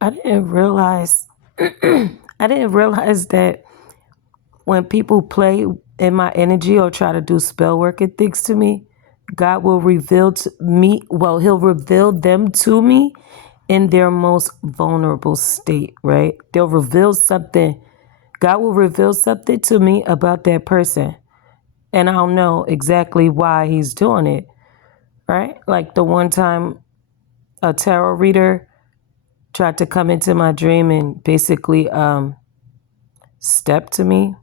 I didn't realize I didn't realize that when people play in my energy or try to do spell work and things to me, God will reveal to me, well, he'll reveal them to me in their most vulnerable state, right? They'll reveal something. God will reveal something to me about that person, and I'll know exactly why he's doing it, right? Like the one time a tarot reader tried to come into my dream and basically step to me.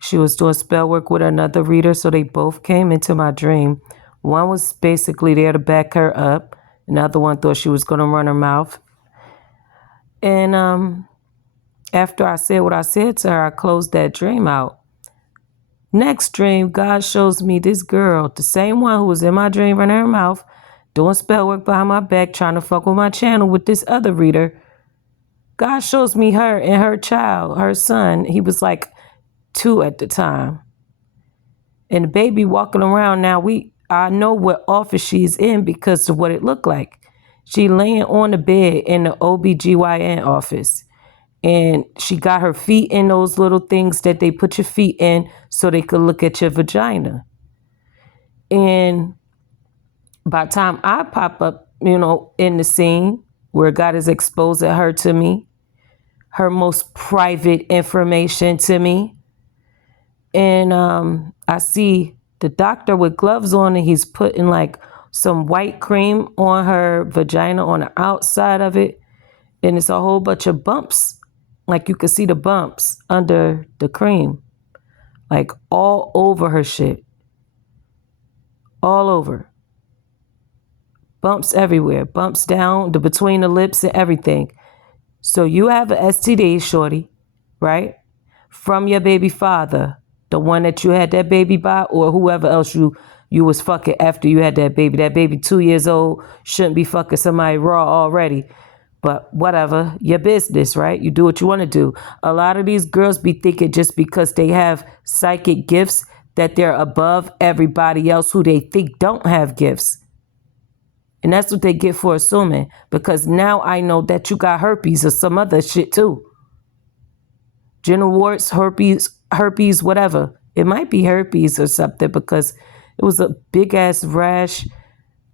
She was doing spell work with another reader, so they both came into my dream. One was basically there to back her up. Another one thought she was going to run her mouth. And after I said what I said to her, I closed that dream out. Next dream, God shows me this girl, the same one who was in my dream running her mouth, doing spell work behind my back, trying to fuck with my channel with this other reader. God shows me her and her child, her son. He was like 2 at the time. And the baby walking around now, I know what office she's in because of what it looked like. She laying on the bed in the OBGYN office. And she got her feet in those little things that they put your feet in so they could look at your vagina. And by the time I pop up, in the scene where God is exposing her to me, her most private information to me, and I see the doctor with gloves on and he's putting like some white cream on her vagina on the outside of it. And it's a whole bunch of bumps. Like you can see the bumps under the cream. Like all over her shit. All over. Bumps everywhere. Bumps down between the lips and everything. So you have an STD, shorty, right? From your baby father. The one that you had that baby by, or whoever else you was fucking after you had that baby. That baby 2 years old shouldn't be fucking somebody raw already. But whatever, your business, right? You do what you want to do. A lot of these girls be thinking just because they have psychic gifts that they're above everybody else who they think don't have gifts. And that's what they get for assuming. Because now I know that you got herpes or some other shit too. Genital warts, herpes, whatever. It might be herpes or something because it was a big ass rash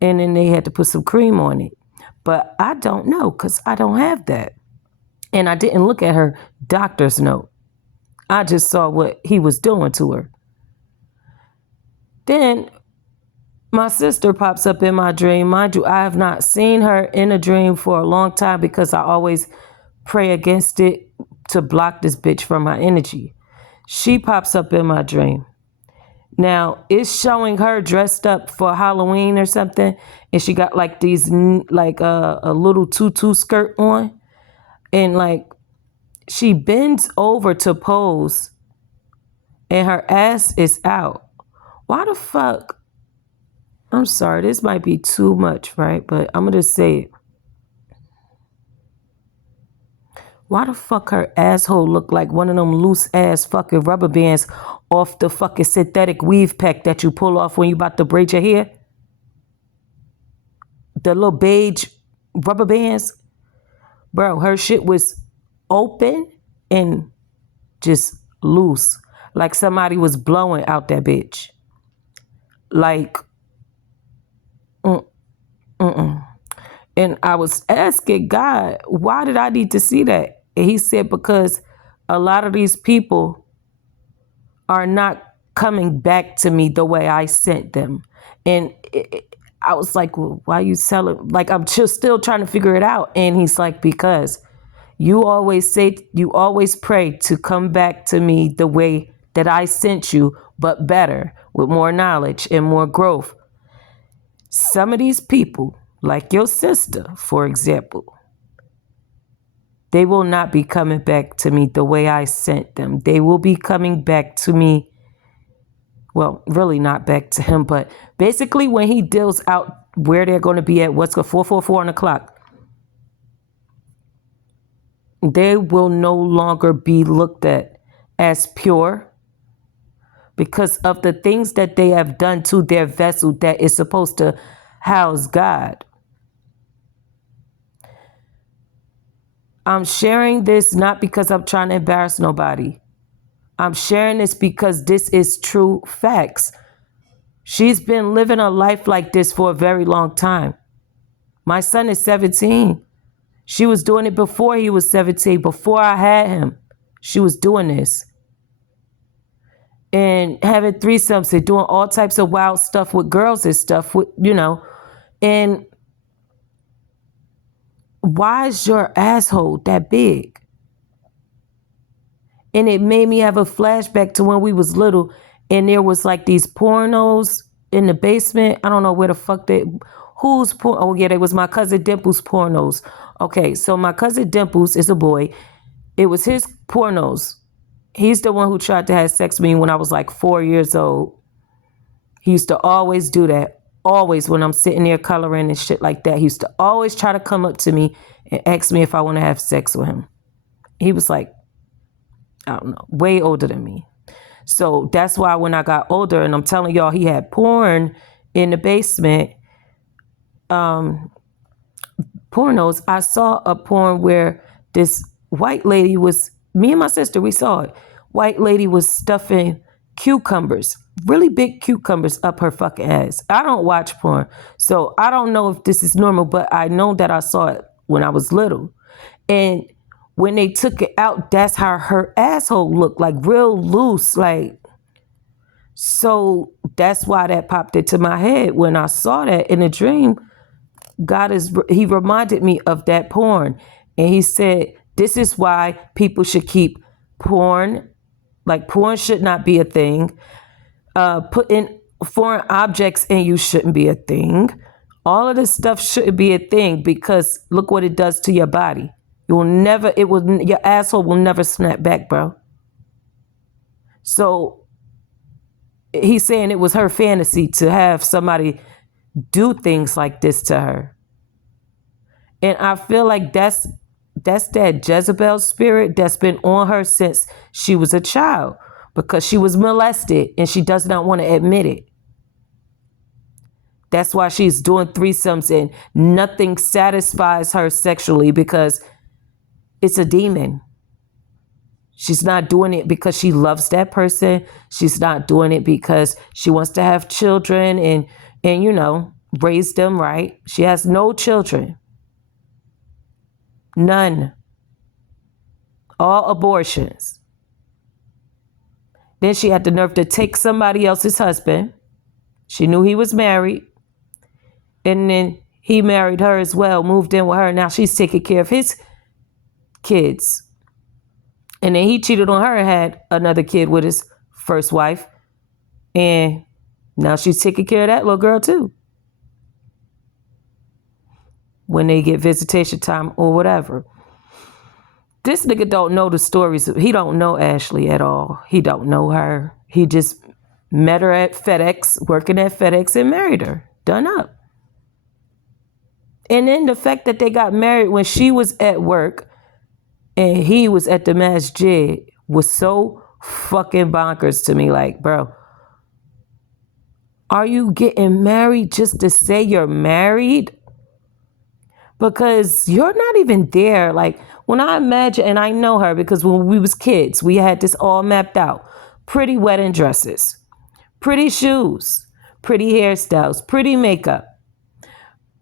and then they had to put some cream on it. But I don't know because I don't have that. And I didn't look at her doctor's note. I just saw what he was doing to her. Then my sister pops up in my dream. Mind you, I have not seen her in a dream for a long time because I always pray against it to block this bitch from my energy. She pops up in my dream. Now, it's showing her dressed up for Halloween or something, and she got like these, like a little tutu skirt on, and like she bends over to pose, and her ass is out. Why the fuck? I'm sorry, this might be too much, right? But I'm gonna say it. Why the fuck her asshole look like one of them loose ass fucking rubber bands off the fucking synthetic weave pack that you pull off when you about to braid your hair? The little beige rubber bands. Bro, her shit was open and just loose. Like somebody was blowing out that bitch. Like, and I was asking God, why did I need to see that? And he said, because a lot of these people are not coming back to me the way I sent them. And I was like, well, why are you telling? Like, I'm just still trying to figure it out. And he's like, because you always pray to come back to me the way that I sent you, but better, with more knowledge and more growth. Some of these people, like your sister, for example, they will not be coming back to me the way I sent them. They will be coming back to me. Well, really not back to him, but basically when he deals out where they're going to be at, what's 444 on the clock, they will no longer be looked at as pure because of the things that they have done to their vessel that is supposed to house God. I'm sharing this not because I'm trying to embarrass nobody. I'm sharing this because this is true facts. She's been living a life like this for a very long time. My son is 17. She was doing it before he was 17, before I had him. She was doing this. And having threesomes and doing all types of wild stuff with girls and stuff, And why is your asshole that big? And it made me have a flashback to when we was little and there was like these pornos in the basement. I don't know where the fuck whose porn. Oh yeah, it was my cousin Dimple's pornos. Okay, so my cousin Dimples is a boy. It was his pornos. He's the one who tried to have sex with me when I was like 4 years old. He used to always do that. Always when I'm sitting there coloring and shit like that. He used to always try to come up to me and ask me if I want to have sex with him. He was like, I don't know, way older than me. So that's why when I got older, and I'm telling y'all, he had porn in the basement, pornos. I saw a porn where this white lady was, me and my sister, we saw it. White lady was stuffing cucumbers, really big cucumbers up her fucking ass. I don't watch porn, so I don't know if this is normal, but I know that I saw it when I was little. And when they took it out, that's how her asshole looked, like real loose, like. So that's why that popped into my head when I saw that in a dream. He reminded me of that porn. And he said, this is why people should keep porn, like porn should not be a thing. Putting foreign objects in you shouldn't be a thing. All of this stuff shouldn't be a thing because look what it does to your body. Your asshole will never snap back, bro. So he's saying it was her fantasy to have somebody do things like this to her. And I feel like that's that Jezebel spirit that's been on her since she was a child because she was molested and she does not want to admit it. That's why she's doing threesomes and nothing satisfies her sexually because it's a demon. She's not doing it because she loves that person. She's not doing it because she wants to have children and raise them right. She has no children. None. All abortions. Then she had the nerve to take somebody else's husband. She knew he was married. And then he married her as well, moved in with her. Now she's taking care of his kids. And then he cheated on her and had another kid with his first wife. And now she's taking care of that little girl too. When they get visitation time or whatever. This nigga don't know the stories. He don't know Ashley at all. He don't know her. He just met her at FedEx, working at FedEx, and married her. Done up. And then the fact that they got married when she was at work and he was at the masjid was so fucking bonkers to me. Like, bro, are you getting married just to say you're married? Because you're not even there. Like, when I imagine, and I know her because when we was kids, we had this all mapped out. Pretty wedding dresses, pretty shoes, pretty hairstyles, pretty makeup,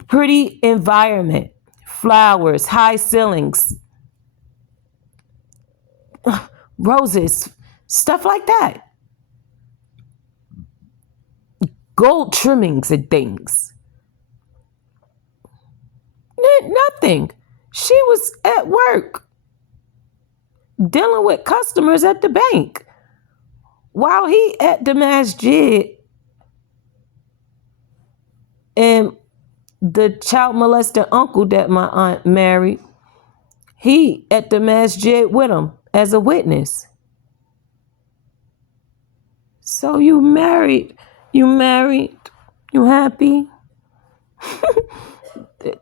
pretty environment, flowers, high ceilings, roses, stuff like that. Gold trimmings and things. Nothing. She was at work dealing with customers at the bank while he at the masjid. And the child molested uncle that my aunt married, he at the masjid with him as a witness. So you married, you happy?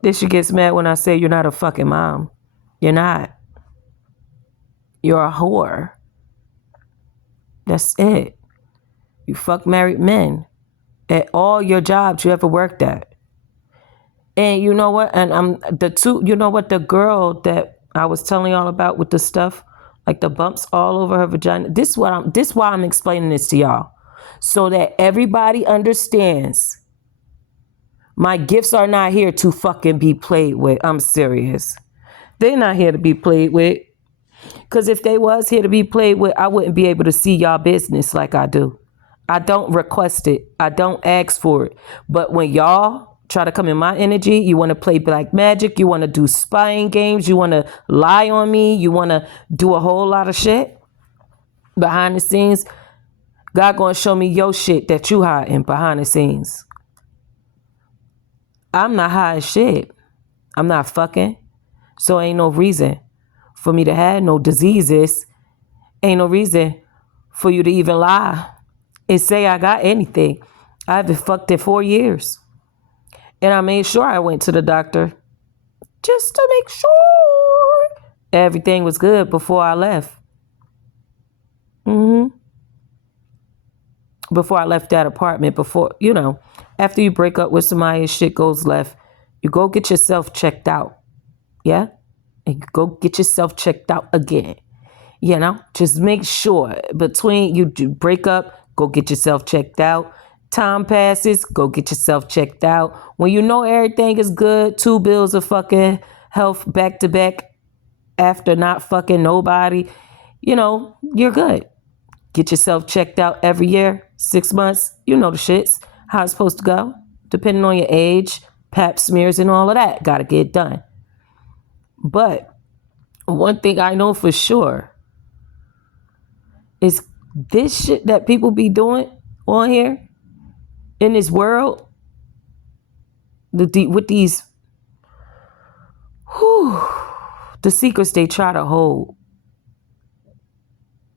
Then she gets mad when I say you're not a fucking mom. You're not. You're a whore. That's it. You fuck married men at all your jobs you ever worked at. And you know what? And the girl that I was telling y'all about with the stuff, like the bumps all over her vagina. This why I'm explaining this to y'all. So that everybody understands my gifts are not here to fucking be played with. I'm serious. They're not here to be played with. Because if they was here to be played with, I wouldn't be able to see y'all business like I do. I don't request it. I don't ask for it. But when y'all try to come in my energy, you want to play black magic, you want to do spying games, you want to lie on me, you want to do a whole lot of shit behind the scenes, God gonna show me your shit that you hiding behind the scenes. I'm not hiding shit. I'm not fucking. So ain't no reason for me to have no diseases. Ain't no reason for you to even lie and say I got anything. I haven't fucked in 4 years. And I made sure I went to the doctor just to make sure everything was good before I left. Before I left that apartment, after you break up with somebody and shit goes left, you go get yourself checked out. Yeah? And you go get yourself checked out again. Just make sure between you break up, go get yourself checked out. Time passes, go get yourself checked out. When you know everything is good, 2 bills of fucking health back to back after not fucking nobody, you're good. Get yourself checked out every year, 6 months. You know the shits, how it's supposed to go. Depending on your age, pap smears and all of that, gotta get done. But one thing I know for sure is this shit that people be doing on here in this world, with these, the secrets they try to hold.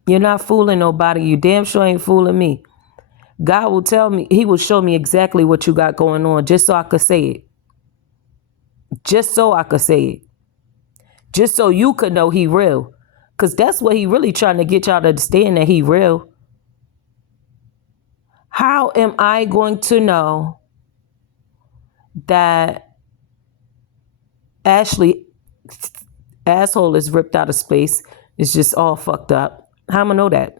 You're not fooling nobody. You damn sure ain't fooling me. God will tell me, he will show me exactly what you got going on just so I could say it. Just so I could say it. Just so you could know he real. Because that's what he really trying to get y'all to understand, that he real. How am I going to know that Ashley asshole is ripped out of space? It's just all fucked up. How am I know that?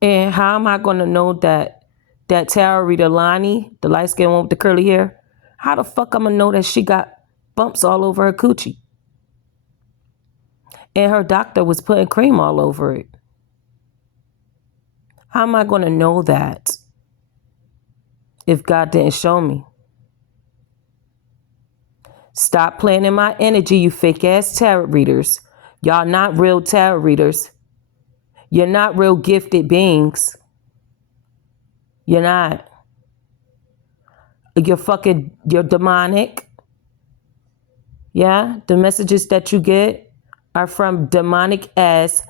And how am I going to know that tarot reader Lonnie, the light skinned one with the curly hair, how the fuck I'm going to know that she got bumps all over her coochie? And her doctor was putting cream all over it. How am I going to know that if God didn't show me? Stop playing in my energy, you fake ass tarot readers. Y'all not real tarot readers. You're not real gifted beings. You're not. You're demonic. Yeah, the messages that you get are from demonic ass,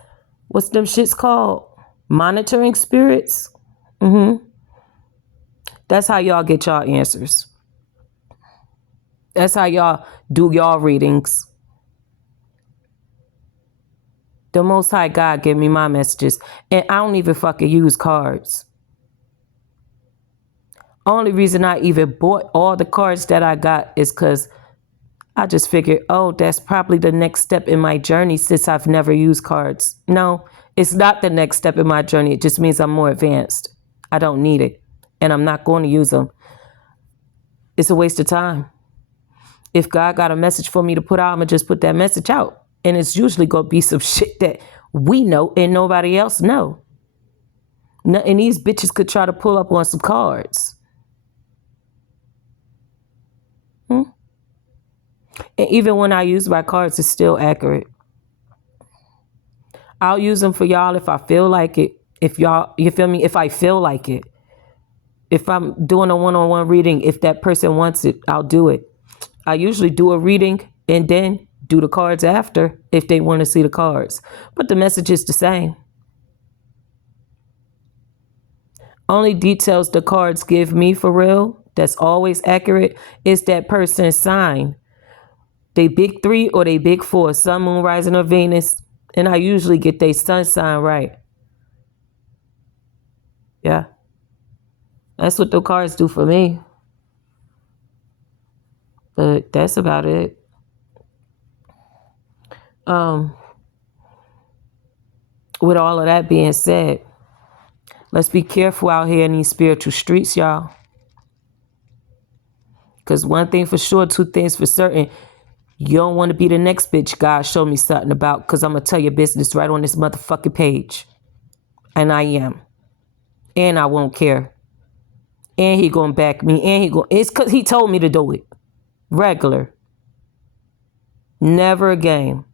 what's them shits called? Monitoring spirits. That's how y'all get y'all answers. That's how y'all do y'all readings. The Most High God give me my messages. And I don't even fucking use cards. Only reason I even bought all the cards that I got is because I just figured, that's probably the next step in my journey since I've never used cards. No, it's not the next step in my journey. It just means I'm more advanced. I don't need it. And I'm not going to use them. It's a waste of time. If God got a message for me to put out, I'm going to just put that message out. And it's usually going to be some shit that we know and nobody else know. And these bitches could try to pull up on some cards. And even when I use my cards, it's still accurate. I'll use them for y'all if I feel like it. If y'all, you feel me? If I feel like it. If I'm doing a one-on-one reading, if that person wants it, I'll do it. I usually do a reading and then do the cards after if they want to see the cards. But the message is the same. Only details the cards give me for real, that's always accurate, is that person's sign. They big 3 or they big 4, sun, moon, rising, or Venus. And I usually get their sun sign right. Yeah. That's what the cards do for me. But that's about it. Um, with all of that being said, let's be careful out here in these spiritual streets, y'all. Because one thing for sure, two things for certain. You don't want to be the next bitch God show me something about, because I'm going to tell your business right on this motherfucking page. And I am. And I won't care. And he going to back me. And it's because he told me to do it. Regular. Never again.